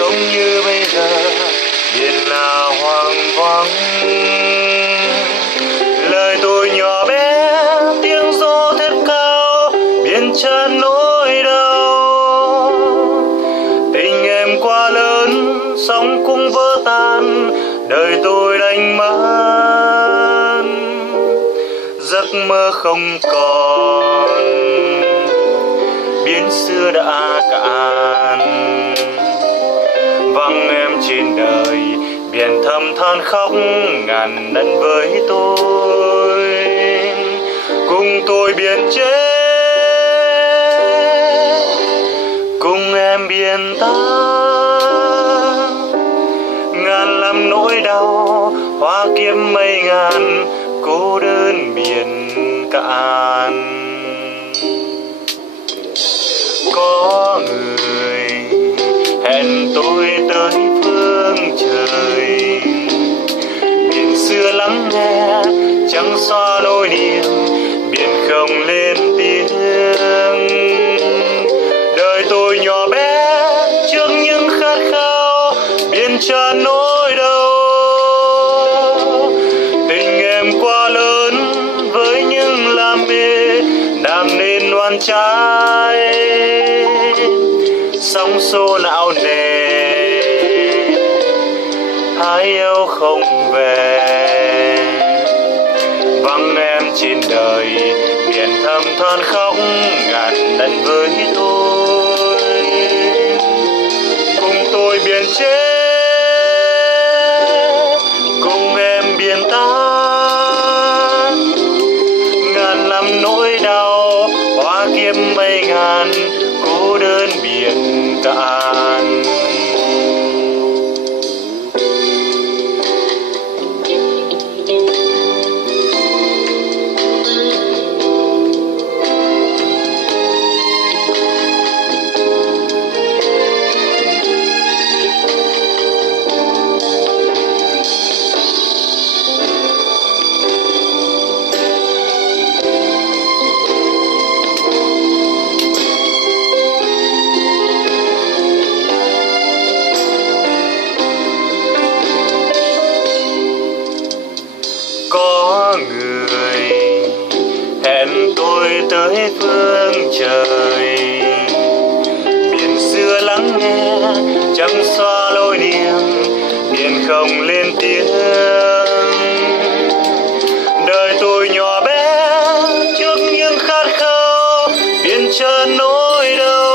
không như bây giờ biển là hoang vắng. Lời tôi nhỏ bé tiếng gió thét cao biển tràn nỗi đau. Tình em quá lớn sóng cũng vỡ tan, đời tôi đánh mất, giấc mơ không còn, biển xưa đã cạn. Vắng em trên đời biển thầm than khóc ngàn lần với tôi, cùng tôi biển chết, cùng em biển tan. Ngàn lắm nỗi đau hoa kiếm mây ngàn, cô đơn biển cạn. Có người hẹn tôi tới phương trời, biển xưa lắng nghe chẳng xóa nỗi niềm, biển không lên tiếng. Đời tôi nhỏ bé trước những khát khao, biển tràn nỗi đau. Tình em quá lớn với những làm mê, làm nên oan trái. Sóng xô não nề hai yêu không về, vắng em trên đời biển thầm than khóc ngàn lần với tôi, cùng tôi biển chết, cùng em biển tan. Ngàn lắm nỗi đau hoa kiếm mây ngàn, cô đơn biển cạn. Có người hẹn tôi tới phương trời, biển xưa lắng nghe chẳng xóa nỗi niềm, biển không lên tiếng. Đời tôi nhỏ bé trước những khát khao, biển tràn nỗi đau.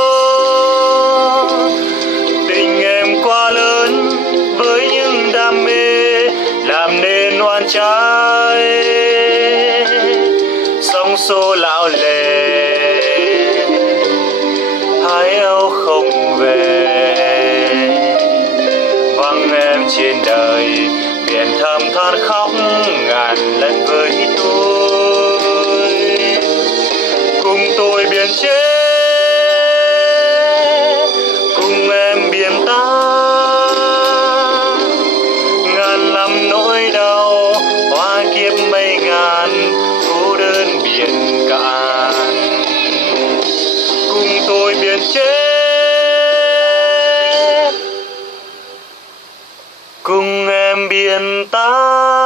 Tình em quá lớn với những đam mê, làm nên oan trái. Sóng xô lão lệ hai âu không về, vắng em trên đời biển thầm than khóc ngàn lần với tôi, cùng tôi biển chết, cùng em biển tan. Ngàn lắm nỗi đau hoa kiếp mây ngàn, cô đơn biển cạn. Cùng tôi biển chết, cùng em biển tan.